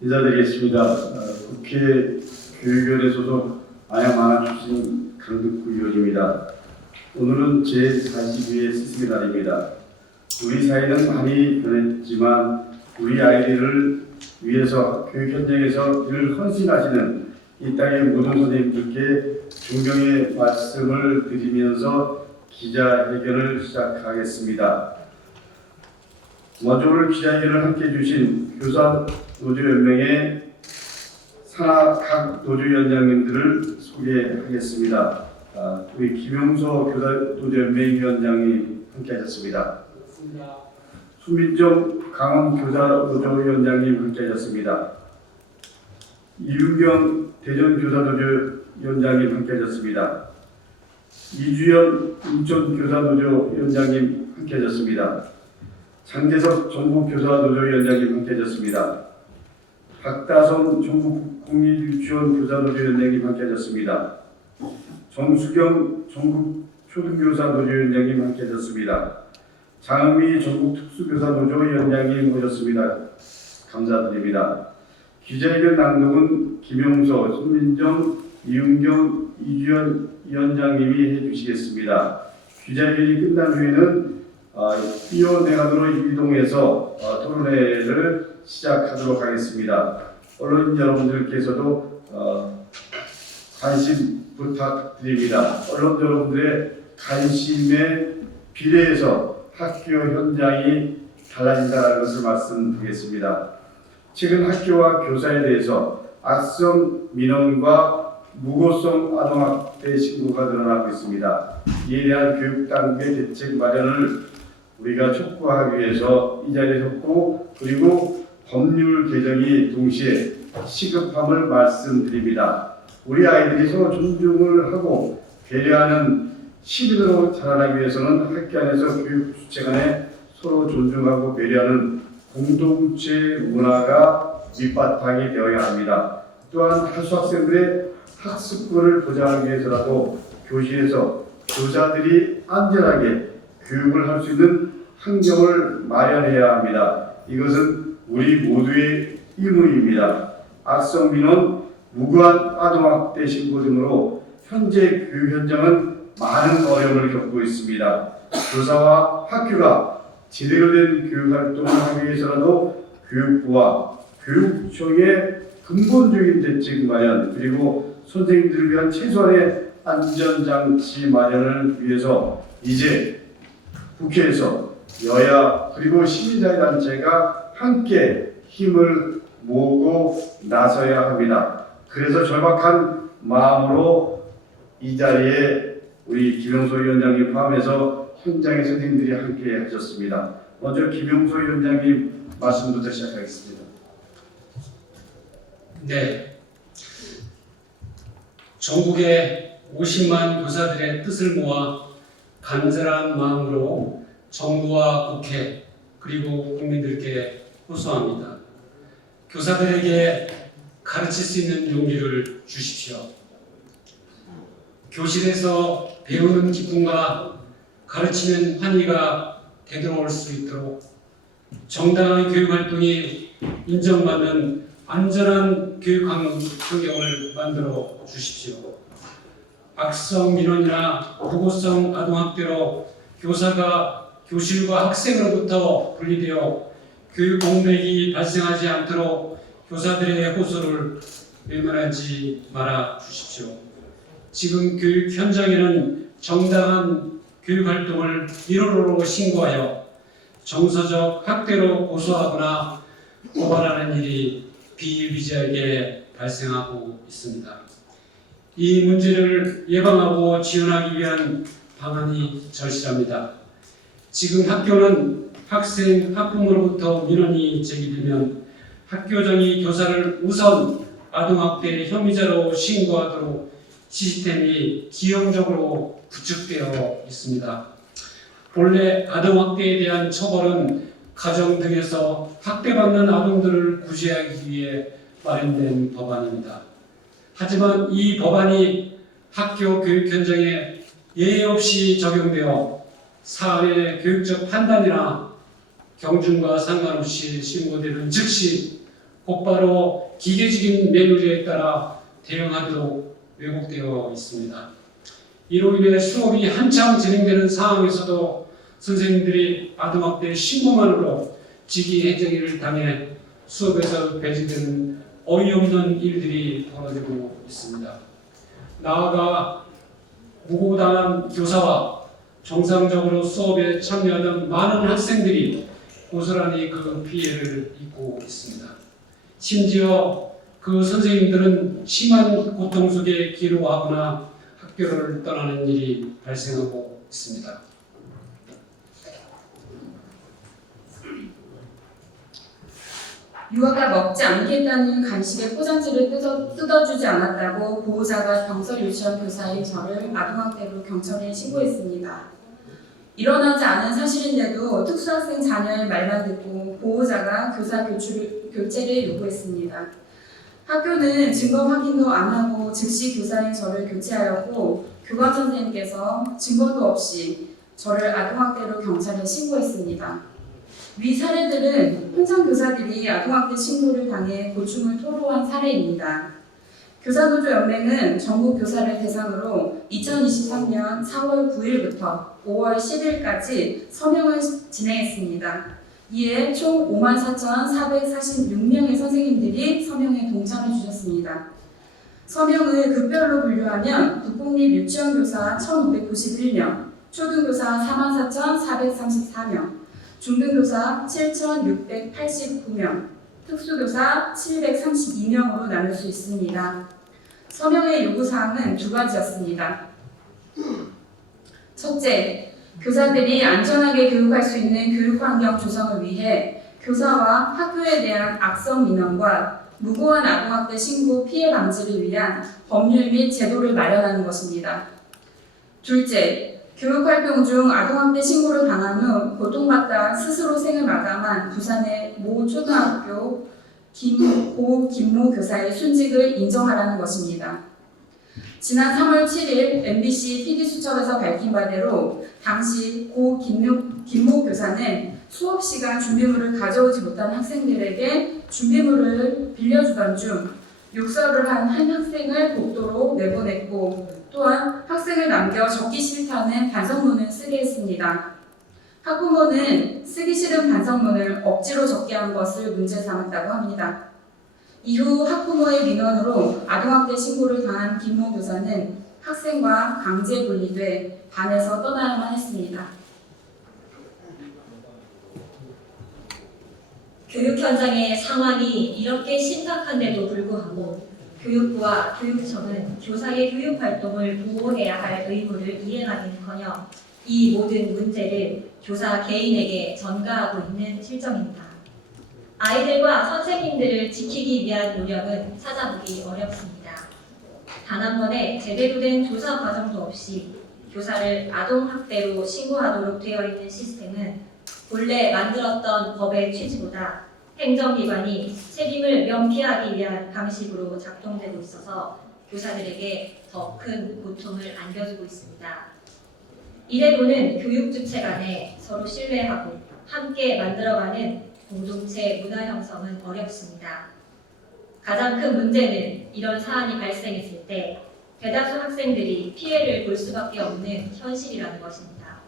인사드리겠습니다. 국회 교육위원회 소속 아야마나 출신 강득구 의원입니다. 오늘은 제42회 스승의 날입니다. 우리 사회는 많이 변했지만 우리 아이들을 위해서 교육 현장에서 늘 헌신하시는 이 땅의 모든 선생님들께 존경의 말씀을 드리면서 기자회견을 시작하겠습니다. 먼저 오늘 기자회견을 함께 해주신 교사노조연맹의 산하 각 노조위원장님들을 소개하겠습니다. 우리 김용서 교사노조연맹 위원장님 함께하셨습니다. 수민정 강원교사노조위원장님 함께하셨습니다. 이윤경 대전교사노조위원장님 함께하셨습니다. 이주연 인천교사노조위원장님 함께하셨습니다. 장재석 전국교사노조위원장님 함께하셨습니다. 박다솜 전국국립유치원교사노조위원장님 함께하셨습니다. 정수경 전국초등교사노조위원장님 함께하셨습니다. 장은미 전국특수교사노조위원장님 모셨습니다. 감사드립니다. 기자회견 낭독은 김용서, 손민정, 이윤경, 이주연 위원장님이 해주시겠습니다. 기자회견이 끝난 후에는 위원회관으로 이동해서 토론회를 시작하도록 하겠습니다. 언론인 여러분들께서도 관심 부탁드립니다. 언론 여러분들의 관심에 비례해서 학교 현장이 달라진다는 것을 말씀드리겠습니다. 최근 학교와 교사에 대해서 악성 민원과 무고성 아동학대 신고가 늘어나고 있습니다. 이에 대한 교육당국의 대책 마련을 우리가 촉구하기 위해서 이 자리에 섰고, 그리고 법률 개정이 동시에 시급함을 말씀드립니다. 우리 아이들이 서로 존중을 하고 배려하는 시민으로 자라나기 위해서는 학교 안에서 교육 주체 간에 서로 존중하고 배려하는 공동체 문화가 밑바탕이 되어야 합니다. 또한 하수 학생들의 학습권을 보장하기 위해서라도 교실에서 교사들이 안전하게 교육을 할 수 있는 환경을 마련해야 합니다. 이것은 우리 모두의 의무입니다. 악성 민원, 무고한 아동학대 신고 등으로 현재 교육 현장은 많은 어려움을 겪고 있습니다. 교사와 학교가 제대로 된 교육 활동을 하기 위해서라도 교육부와 교육청의 근본적인 대책 마련, 그리고 선생님들을 위한 최소한의 안전장치 마련을 위해서 이제 국회에서 여야 그리고 시민사회단체가 함께 힘을 모으고 나서야 합니다. 그래서 절박한 마음으로 이 자리에 우리 김용서 위원장님 포함해서 현장의 선생님들이 함께 하셨습니다. 먼저 김용서 위원장님 말씀부터 시작하겠습니다. 네, 전국의 50만 교사들의 뜻을 모아 간절한 마음으로 정부와 국회 그리고 국민들께 호소합니다. 교사들에게 가르칠 수 있는 용기를 주십시오. 교실에서 배우는 기쁨과 가르치는 환희가 되돌아올 수 있도록 정당한 교육활동이 인정받는 안전한 교육 환경을 만들어 주십시오. 악성 민원이나 무고성 아동학대로 교사가 교실과 학생으로부터 분리되어 교육 공백이 발생하지 않도록 교사들의 호소를 외면하지 말아 주십시오. 지금 교육 현장에는 정당한 교육 활동을 1호로 신고하여 정서적 학대로 고소하거나 고발하는 일이 비일비재하게 발생하고 있습니다. 이 문제를 예방하고 지원하기 위한 방안이 절실합니다. 지금 학교는 학생, 학부모로부터 민원이 제기되면 학교장이 교사를 우선 아동학대 혐의자로 신고하도록 시스템이 기형적으로 구축되어 있습니다. 본래 아동학대에 대한 처벌은 가정 등에서 학대받는 아동들을 구제하기 위해 마련된 법안입니다. 하지만 이 법안이 학교 교육 현장에 예의 없이 적용되어 사안의 교육적 판단이나 경중과 상관없이 신고되는 즉시 곧바로 기계적인 매뉴얼에 따라 대응하도록 왜곡되어 있습니다. 이로 인해 수업이 한참 진행되는 상황에서도 선생님들이 아동학대 신고만으로 직위해제를 당해 수업에서 배제되는 어이없는 일들이 벌어지고 있습니다. 나아가 무고당한 교사와 정상적으로 수업에 참여하는 많은 학생들이 고스란히 그 피해를 입고 있습니다. 심지어 그 선생님들은 심한 고통 속에 기로하거나 학교를 떠나는 일이 발생하고 있습니다. 유아가 먹지 않겠다는 간식의 포장지를 뜯어주지 않았다고 보호자가 병설 유치원 교사인 저를 아동학대로 경찰에 신고했습니다. 일어나지 않은 사실인데도 특수학생 자녀의 말만 듣고 보호자가 교사 교체를 요구했습니다. 학교는 증거 확인도 안 하고 즉시 교사인 저를 교체하였고 교감 선생님께서 증거도 없이 저를 아동학대로 경찰에 신고했습니다. 위 사례들은 현장 교사들이 아동학대 신고를 당해 고충을 토로한 사례입니다. 교사노조연맹은 전국 교사를 대상으로 2023년 4월 9일부터 5월 10일까지 서명을 진행했습니다. 이에 총 54,446명의 선생님들이 서명에 동참해 주셨습니다. 서명을 급별로 분류하면 국공립유치원교사 1,591명, 초등교사 44,434명, 중등교사 7,689명, 특수교사 732명으로 나눌 수 있습니다. 서명의 요구사항은 두 가지였습니다. 첫째, 교사들이 안전하게 교육할 수 있는 교육환경 조성을 위해 교사와 학교에 대한 악성 민원과 무고한 아동학대 신고 피해 방지를 위한 법률 및 제도를 마련하는 것입니다. 둘째, 교육활동 중 아동학대 신고를 당한 후 고통받다 스스로 생을 마감한 부산의 모 초등학교 고 김모 교사의 순직을 인정하라는 것입니다. 지난 3월 7일 MBC PD수첩에서 밝힌 바대로 당시 고 김모 교사는 수업 시간 준비물을 가져오지 못한 학생들에게 준비물을 빌려주던 중 욕설을 한 학생을 복도로 내보냈고 또한 학생을 남겨 적기 싫다는 반성문을 쓰게 했습니다. 학부모는 쓰기 싫은 반성문을 억지로 적게 한 것을 문제 삼았다고 합니다. 이후 학부모의 민원으로 아동학대 신고를 당한 김모 교사는 학생과 강제 분리돼 반에서 떠나야만 했습니다. 교육 현장의 상황이 이렇게 심각한데도 불구하고 교육부와 교육청은 교사의 교육 활동을 보호해야 할 의무를 이행하기는커녕 이 모든 문제를 교사 개인에게 전가하고 있는 실정입니다. 아이들과 선생님들을 지키기 위한 노력은 찾아보기 어렵습니다. 단 한 번의 제대로 된 조사 과정도 없이 교사를 아동학대로 신고하도록 되어 있는 시스템은 본래 만들었던 법의 취지보다 행정기관이 책임을 면피하기 위한 방식으로 작동되고 있어서 교사들에게 더 큰 고통을 안겨주고 있습니다. 이래로는 교육 주체 간에 서로 신뢰하고 함께 만들어가는 공동체 문화 형성은 어렵습니다. 가장 큰 문제는 이런 사안이 발생했을 때 대다수 학생들이 피해를 볼 수밖에 없는 현실이라는 것입니다.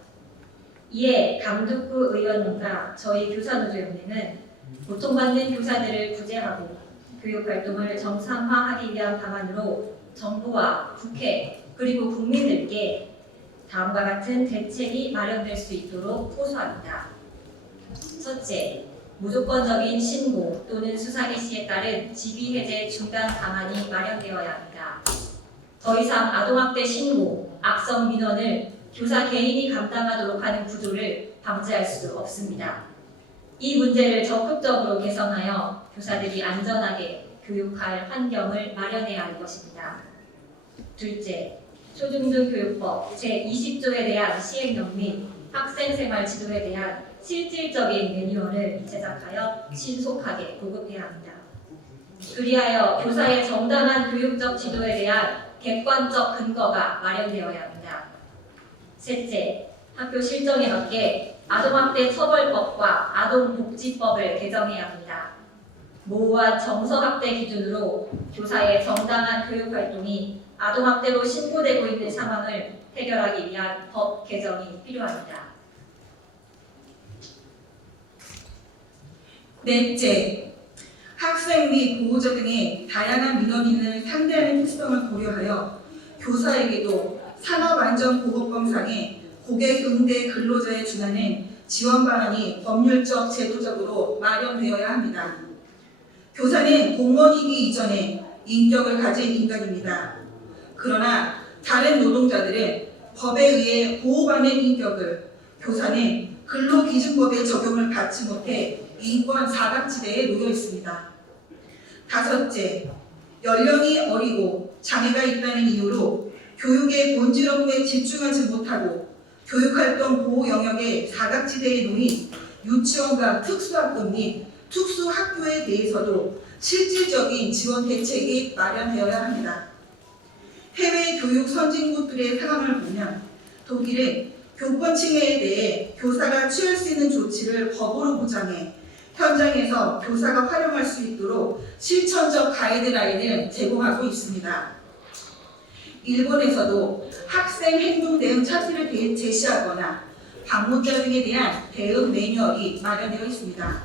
이에 강두구 의원님과 저희 교사노조연맹은 고통받는 교사들을 구제하고 교육활동을 정상화하기 위한 방안으로 정부와 국회 그리고 국민들께 다음과 같은 대책이 마련될 수 있도록 호소합니다. 첫째, 무조건적인 신고 또는 수사 개시에 따른 직위해제 중단 방안이 마련되어야 합니다. 더 이상 아동학대 신고, 악성 민원을 교사 개인이 감당하도록 하는 구조를 방지할 수 없습니다. 이 문제를 적극적으로 개선하여 교사들이 안전하게 교육할 환경을 마련해야 할 것입니다. 둘째, 초중등교육법 제20조에 대한 시행령 및 학생생활 지도에 대한 실질적인 매뉴얼을 제작하여 신속하게 보급해야 합니다. 그리하여 교사의 정당한 교육적 지도에 대한 객관적 근거가 마련되어야 합니다. 셋째, 학교 실정에 맞게 아동학대 처벌법과 아동복지법을 개정해야 합니다. 모호한 정서학대 기준으로 교사의 정당한 교육 활동이 아동학대로 신고되고 있는 상황을 해결하기 위한 법 개정이 필요합니다. 넷째, 학생 및 보호자 등의 다양한 민원인을 상대하는 특성을 고려하여 교사에게도 산업안전보건법상의 고객 응대 근로자에 준하는 지원 방안이 법률적, 제도적으로 마련되어야 합니다. 교사는 공무원이기 이전에 인격을 가진 인간입니다. 그러나 다른 노동자들은 법에 의해 보호받는 인격을 교사는 근로기준법의 적용을 받지 못해 인권 사각지대에 놓여 있습니다. 다섯째, 연령이 어리고 장애가 있다는 이유로 교육의 본질 업무에 집중하지 못하고 교육활동 보호 영역의 사각지대에 놓인 유치원과 특수학급 및 특수학교에 대해서도 실질적인 지원 대책이 마련되어야 합니다. 해외 교육 선진국들의 상황을 보면 독일은 교권 침해에 대해 교사가 취할 수 있는 조치를 법으로 보장해 현장에서 교사가 활용할 수 있도록 실천적 가이드라인을 제공하고 있습니다. 일본에서도 학생 행동 대응 차트를 제시하거나 방문자 등에 대한 대응 매뉴얼이 마련되어 있습니다.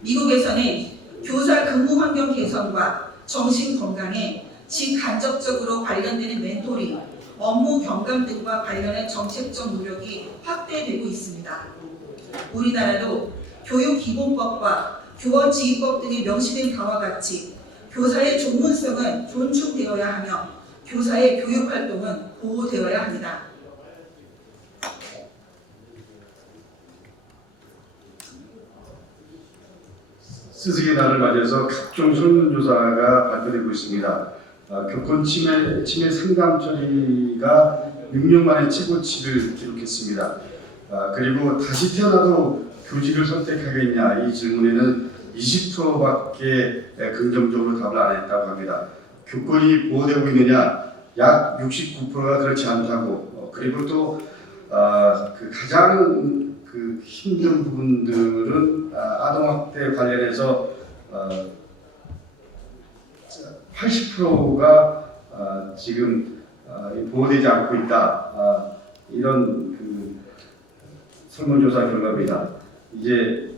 미국에서는 교사 근무 환경 개선과 정신 건강에 직간접적으로 관련되는 멘토링, 업무 경감 등과 관련한 정책적 노력이 확대되고 있습니다. 우리나라도 교육기본법과 교원지휘법 등에 명시된 바와 같이 교사의 전문성은 존중되어야 하며 교사의 교육활동은 보호되어야 합니다. 스승의 날을 맞이해서 각종 설문조사가 발표되고 있습니다. 교권 침해 상담 처리가 6년 만에 최고치를 기록했습니다. 그리고 다시 태어나도 교직을 선택하겠냐 이 질문에는 20%밖에 긍정적으로 답을 안 했다고 합니다. 교권이 보호되고 있느냐 약 69%가 그렇지 않다고 그리고 또 가장 힘든 부분들은 아동학대 관련해서 80%가 지금 보호되지 않고 있다. 이런 설문조사 결과입니다. 이제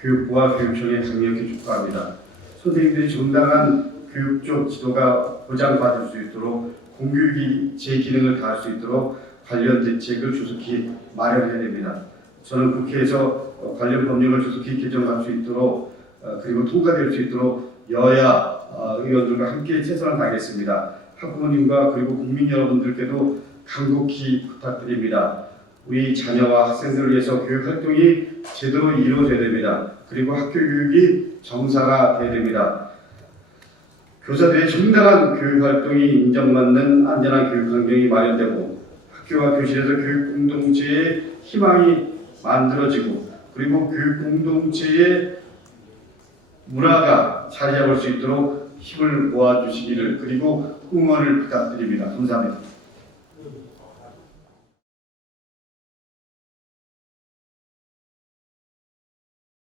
교육부와 교육청에 강력히 촉구합니다. 선생님들이 정당한 교육적 지도가 보장받을 수 있도록 공교육이 제 기능을 다할 수 있도록 관련 대책을 조속히 마련해야 됩니다. 저는 국회에서 관련 법령을 조속히 개정할 수 있도록 그리고 통과될 수 있도록 여야 의원들과 함께 최선을 다하겠습니다. 학부모님과 그리고 국민 여러분들께도 간곡히 부탁드립니다. 우리 자녀와 학생들을 위해서 교육 활동이 제대로 이루어져야 됩니다. 그리고 학교 교육이 정상화 되어야 됩니다. 교사들의 정당한 교육 활동이 인정받는 안전한 교육 환경이 마련되고 학교와 교실에서 교육 공동체의 희망이 만들어지고 그리고 교육 공동체의 문화가 자리 잡을 수 있도록 힘을 모아주시기를 그리고 응원을 부탁드립니다. 감사합니다.